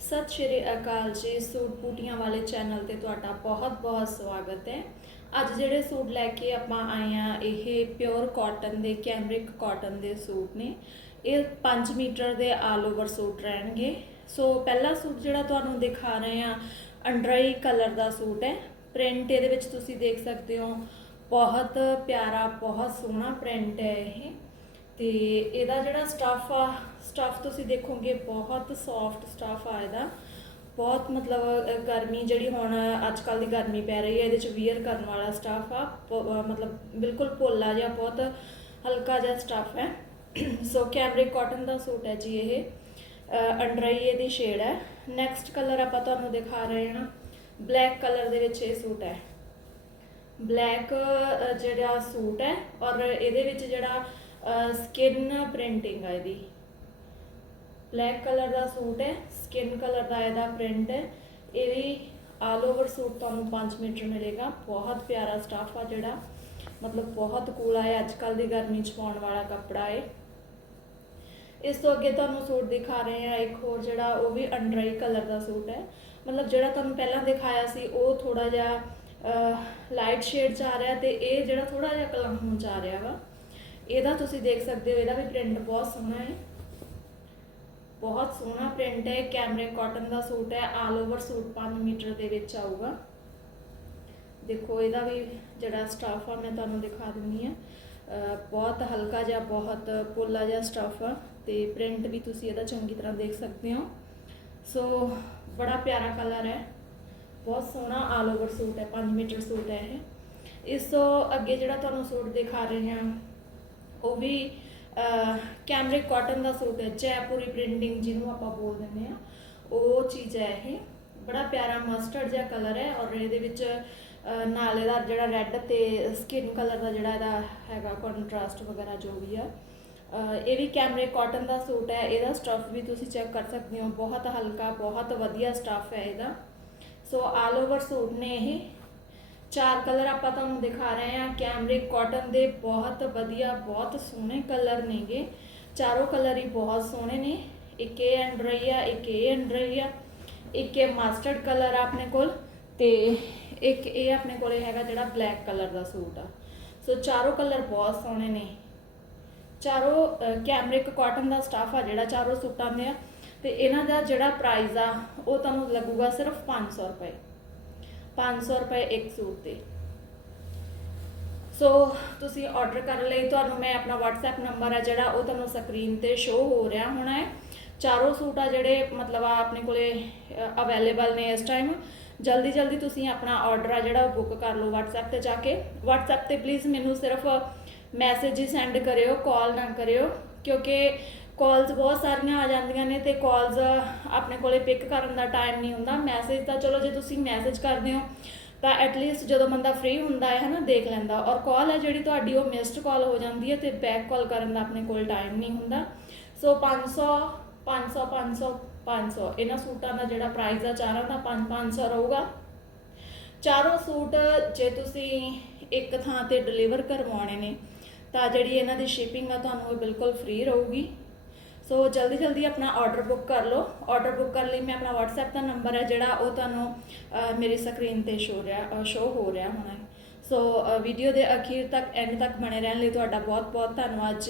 ਸਤਿ ਸ਼੍ਰੀ ਅਕਾਲ ਜੀ, ਸੂਟ ਬੂਟੀਆਂ ਵਾਲੇ ਚੈਨਲ ਤੇ ਤੁਹਾਡਾ ਬਹੁਤ-ਬਹੁਤ ਸਵਾਗਤ ਹੈ। ਅੱਜ ਜਿਹੜੇ ਸੂਟ ਲੈ ਕੇ ਆਪਾਂ ਆਏ ਆ ਇਹ ਪਿਓਰ ਕਾਟਨ ਦੇ ਕੈਮਰਿਕ ਕਾਟਨ ਦੇ ਸੂਟ ਨੇ। ਇਹ 5 ਮੀਟਰ ਦੇ ਆਲ ਓਵਰ ਸੂਟ ਰਹਿਣਗੇ। ਸੋ ਪਹਿਲਾ ਸੂਟ ਜਿਹੜਾ ਤੁਹਾਨੂੰ ਦਿਖਾ ਰਹੇ ਆ ਅੰਡਰਾਈ ਕਲਰ ਦਾ ਸੂਟ ਹੈ। ਪ੍ਰਿੰਟ ਇਹਦੇ ਵਿੱਚ ਤੁਸੀਂ ਦੇਖ ਸਕਦੇ ਹੋ, ਬਹੁਤ ਪਿਆਰਾ, ਬਹੁਤ ਸੋਹਣਾ ਪ੍ਰਿੰਟ ਹੈ ਇਹ। ਤੇ ਇਹਦਾ ਜਿਹੜਾ ਸਟੱਫ ਆ ਸਟੱਫ ਤੁਸੀਂ ਦੇਖੋਗੇ, ਬਹੁਤ ਸੌਫਟ ਸਟੱਫ ਆ ਇਹਦਾ। ਬਹੁਤ ਮਤਲਬ ਗਰਮੀ ਜਿਹੜੀ ਹੁਣ ਅੱਜ ਕੱਲ ਦੀ ਗਰਮੀ ਪੈ ਰਹੀ ਹੈ, ਇਹਦੇ ਚ ਵੀਅਰ ਕਰਨ ਵਾਲਾ ਸਟੱਫ ਆ, ਪ- ਮਤਲਬ ਬਿਲਕੁਲ ਪੋਲਾ ਜਿਹਾ, ਬਹੁਤ ਹਲਕਾ ਜਿਹਾ ਸਟੱਫ ਹੈ। ਸੋ ਕੈਮਰਿਕ ਕਾਟਨ ਦਾ ਸੂਟ ਹੈ ਜੀ ਇਹ। ਅੰਡਰਾਈ ਇਹਦੀ ਸ਼ੇਡ ਹੈ। ਨੈਕਸਟ ਕਲਰ ਆਪਾਂ ਤੁਹਾਨੂੰ ਦਿਖਾ ਰਹੇ ਹਾਂ ਬਲੈਕ ਕਲਰ ਦੇ ਵਿੱਚ ਇਹ ਸੂਟ ਹੈ। ਬਲੈਕ ਜਿਹੜਾ ਸੂਟ ਹੈ ਔਰ ਇਹਦੇ ਵਿੱਚ ਜਿਹੜਾ ਸਕਿਨ ਪ੍ਰਿੰਟਿੰਗ ਆ ਇਹਦੀ। ਬਲੈਕ ਕਲਰ ਦਾ ਸੂਟ ਹੈ ਸਕਿਨ ਕਲਰ ਦਾ ਇਹਦਾ ਪ੍ਰਿੰਟ ਹੈ। ਇਹ ਵੀ ਆਲ ਓਵਰ ਸੂਟ ਤੁਹਾਨੂੰ 5 ਮੀਟਰ ਮਿਲੇਗਾ। ਬਹੁਤ ਪਿਆਰਾ ਸਟਾਫ ਆ ਜਿਹੜਾ। ਮਤਲਬ ਬਹੁਤ ਕੂਲ ਹੈ ਅੱਜ ਕੱਲ ਦੀ ਗਰਮੀ ਚ ਪਾਉਣ ਵਾਲਾ ਕੱਪੜਾ ਹੈ ਇਸ ਤੋਂ ਅੱਗੇ ਤੁਹਾਨੂੰ ਸੂਟ ਦਿਖਾ ਰਹੇ ਆ ਇੱਕ ਹੋਰ ਜਿਹੜਾ, ਉਹ ਵੀ ਅੰਡਰਾਈ ਕਲਰ ਦਾ ਸੂਟ ਹੈ। ਮਤਲਬ ਜਿਹੜਾ ਤੁਹਾਨੂੰ ਪਹਿਲਾਂ ਦਿਖਾਇਆ ਸੀ, ਉਹ ਥੋੜਾ ਜਿਹਾ ਲਾਈਟ ਸ਼ੇਡ ਚ ਆ ਰਿਹਾ ਤੇ ਇਹ ਜਿਹੜਾ ਥੋੜਾ ਜਿਹਾ ਕਲਮ ਚ ਆ ਰਿਹਾ ਵਾ। ਇਹਦਾ ਤੁਸੀਂ ਦੇਖ ਸਕਦੇ ਹੋ, ਇਹਦਾ ਵੀ ਪ੍ਰਿੰਟ ਬਹੁਤ ਸੋਹਣਾ ਹੈ। ਬਹੁਤ ਸੋਹਣਾ ਪ੍ਰਿੰਟ ਹੈ ਕੈਮਰੇ ਕਾਟਨ ਦਾ ਸੂਟ ਹੈ ਆਲ ਓਵਰ ਸੂਟ 5 ਮੀਟਰ ਦੇ ਵਿੱਚ ਆਊਗਾ। ਦੇਖੋ, ਇਹਦਾ ਵੀ ਜਿਹੜਾ ਸਟਾਫ ਆ, ਮੈਂ ਤੁਹਾਨੂੰ ਦਿਖਾ ਦਿੰਦੀ ਆ ਬਹੁਤ ਹਲਕਾ ਜਿਹਾ, ਬਹੁਤ ਪੋਲਾ ਜਿਹਾ ਸਟਾਫ ਆ, ਤੇ ਪ੍ਰਿੰਟ ਵੀ ਤੁਸੀਂ ਇਹਦਾ ਚੰਗੀ ਤਰ੍ਹਾਂ ਦੇਖ ਸਕਦੇ ਹੋ। ਸੋ ਬੜਾ ਪਿਆਰਾ ਕਲਰ ਹੈ। ਬਹੁਤ ਸੋਹਣਾ ਆਲ ਓਵਰ ਸੂਟ ਹੈ 5 ਮੀਟਰ ਸੂਟ ਹੈ ਇਹ। ਇਸ ਤੋਂ ਅੱਗੇ ਜਿਹੜਾ ਤੁਹਾਨੂੰ ਸੂਟ ਦਿਖਾ ਰਹੇ ਹਾਂ ਉਹ ਵੀ ਕੈਮਰਿਕ ਕਾਟਨ ਦਾ ਸੂਟ ਹੈ, ਜੈਪੁਰੀ ਪ੍ਰਿੰਟਿੰਗ ਜਿਹਨੂੰ ਆਪਾਂ ਬੋਲ ਦਿੰਦੇ ਆ ਉਹ ਚੀਜ਼ ਹੈ ਇਹ। ਬੜਾ ਪਿਆਰਾ ਮਸਟਰਡ ਜਿਹਾ ਕਲਰ ਹੈ ਔਰ ਇਹਦੇ ਵਿੱਚ ਨਾਲੇ ਦਾ ਜਿਹੜਾ ਰੈੱਡ ਤੇ ਸਕਿਨ ਕਲਰ ਦਾ ਜਿਹੜਾ ਇਹਦਾ ਹੈਗਾ ਕੰਟਰਾਸਟ ਵਗੈਰਾ ਜੋ ਵੀ ਆ। ਇਹ ਵੀ ਕੈਮਰੇ ਕਾਟਨ ਦਾ ਸੂਟ ਹੈ। ਇਹਦਾ ਸਟਫ ਵੀ ਤੁਸੀਂ ਚੈੱਕ ਕਰ ਸਕਦੇ ਹੋ। ਬਹੁਤ ਹਲਕਾ, ਬਹੁਤ ਵਧੀਆ ਸਟਫ ਹੈ ਇਹਦਾ। ਸੋ ਆਲ ਓਵਰ ਸੂਟ ਨੇ ਇਹ। ਚਾਰ ਕਲਰ ਆਪਾਂ ਤੁਹਾਨੂੰ ਦਿਖਾ ਰਹੇ ਹਾਂ। ਕੈਮਰੇ ਕਾਟਨ ਦੇ ਬਹੁਤ ਵਧੀਆ, ਬਹੁਤ ਸੋਹਣੇ ਕਲਰ ਨੇਗੇ। ਚਾਰੋਂ ਕਲਰ ਹੀ ਬਹੁਤ ਸੋਹਣੇ ਨੇ। ਇੱਕ ਇਹ ਐਂਡਰਈ ਆ, ਇੱਕ ਇਹ ਐਂਡਰਈ ਆ। ਇੱਕ ਇਹ ਮਸਟਰਡ ਕਲਰ ਆ ਆਪਣੇ ਕੋਲ ਤੇ ਇੱਕ ਇਹ ਆਪਣੇ ਕੋਲੇ ਹੈਗਾ ਜਿਹੜਾ ਬਲੈਕ ਕਲਰ ਦਾ ਸੂਟ ਆ। ਸੋ ਚਾਰੋਂ ਕਲਰ ਬਹੁਤ ਸੋਹਣੇ ਨੇ। ਚਾਰੋਂ ਕੈਮਰਿਕ ਕਾਟਨ ਦਾ ਸਟਾਫ ਆ ਜਿਹੜਾ ਚਾਰੋਂ ਸੂਟਾਂ ਦੇ ਆ। ਤੇ ਇਹਨਾਂ ਦਾ ਜਿਹੜਾ ਪ੍ਰਾਈਸ ਆ, ਉਹ ਤੁਹਾਨੂੰ ਲੱਗੂਗਾ ਸਿਰਫ 500 ਰੁਪਏ। 500 ਰੁਪਏ ਇੱਕ ਸੂਟ ਤੇ ਸੋ ਤੁਸੀਂ ਆਰਡਰ ਕਰਨ ਲਈ ਤੁਹਾਨੂੰ ਮੈਂ ਆਪਣਾ WhatsApp ਨੰਬਰ ਆ ਜਿਹੜਾ, ਉਹ ਤੁਹਾਨੂੰ ਸਕਰੀਨ ਤੇ ਸ਼ੋ ਹੋ ਰਿਹਾ ਹੋਣਾ ਹੈ। ਚਾਰੋਂ ਸੂਟ ਆ ਜਿਹੜੇ, ਮਤਲਬ ਆ ਆਪਣੇ ਕੋਲੇ ਅਵੇਲੇਬਲ ਨੇ ਇਸ ਟਾਈਮ ਜਲਦੀ ਜਲਦੀ ਤੁਸੀਂ ਆਪਣਾ ਆਰਡਰ ਆ ਜਿਹੜਾ, ਉਹ ਬੁੱਕ ਕਰ ਲਓ WhatsApp ਤੇ ਜਾ ਕੇ। WhatsApp ਤੇ ਪਲੀਜ਼ ਮੈਨੂੰ ਸਿਰਫ ਮੈਸੇਜ ਹੀ ਸੈਂਡ ਕਰਿਓ ਕਾਲ ਨਾ ਕਰਿਓ, ਕਿਉਂਕਿ ਕਾਲਸ ਬਹੁਤ ਸਾਰੀਆਂ ਆ ਜਾਂਦੀਆਂ ਨੇ ਤੇ ਕਾਲਸ ਆਪਣੇ ਕੋਲੇ ਪਿਕ ਕਰਨ ਦਾ ਟਾਈਮ ਨਹੀਂ ਹੁੰਦਾ। ਮੈਸੇਜ ਤਾਂ ਚਲੋ ਜੇ ਤੁਸੀਂ ਮੈਸੇਜ ਕਰਦੇ ਹੋ, ਤਾਂ ਐਟਲੀਸਟ ਜਦੋਂ ਬੰਦਾ ਫ੍ਰੀ ਹੁੰਦਾ ਹੈ ਹਨਾ, ਦੇਖ ਲੈਂਦਾ। ਔਰ ਕਾਲ ਹੈ ਜਿਹੜੀ ਤੁਹਾਡੀ, ਉਹ ਮਿਸਡ ਕਾਲ ਹੋ ਜਾਂਦੀ ਹੈ ਤੇ ਬੈਕ ਕਾਲ ਕਰਨ ਦਾ ਆਪਣੇ ਕੋਲ ਟਾਈਮ ਨਹੀਂ ਹੁੰਦਾ। ਸੋ 500 500 500 500 ਇਹਨਾਂ ਸੂਟਾਂ ਦਾ ਜਿਹੜਾ ਪ੍ਰਾਈਸ ਆ ਚਾਰਾਂ ਦਾ 5 500 ਰਹੂਗਾ। ਚਾਰੋਂ ਸੂਟ ਜੇ ਤੁਸੀਂ ਇੱਕ ਥਾਂ ਤੇ ਡਿਲੀਵਰ ਕਰਵਾਉਣੇ ਨੇ, ਤਾਂ ਜਿਹੜੀ ਇਹਨਾਂ ਦੀ ਸ਼ਿਪਿੰਗ ਆ, ਤੁਹਾਨੂੰ ਉਹ ਬਿਲਕੁਲ ਫ੍ਰੀ ਰਹੂਗੀ। ਸੋ ਜਲਦੀ ਜਲਦੀ ਆਪਣਾ ਆਰਡਰ ਬੁੱਕ ਕਰ ਲਓ। ਆਰਡਰ ਬੁੱਕ ਕਰਨ ਲਈ ਮੈਂ ਆਪਣਾ WhatsApp ਦਾ ਨੰਬਰ ਹੈ ਜਿਹੜਾ ਉਹ ਤੁਹਾਨੂੰ ਅਹ, ਮੇਰੀ ਸਕਰੀਨ ਤੇ ਸ਼ੋ ਰਿਹਾ ਸ਼ੋ ਹੋ ਰਿਹਾ ਹੋਣਾ ਸੋ ਵੀਡੀਓ ਦੇ ਅਖੀਰ ਤੱਕ ਐਂਡ ਤੱਕ ਬਣੇ ਰਹਿਣ ਲਈ ਤੁਹਾਡਾ ਬਹੁਤ ਬਹੁਤ ਧੰਨਵਾਦ ਜੀ।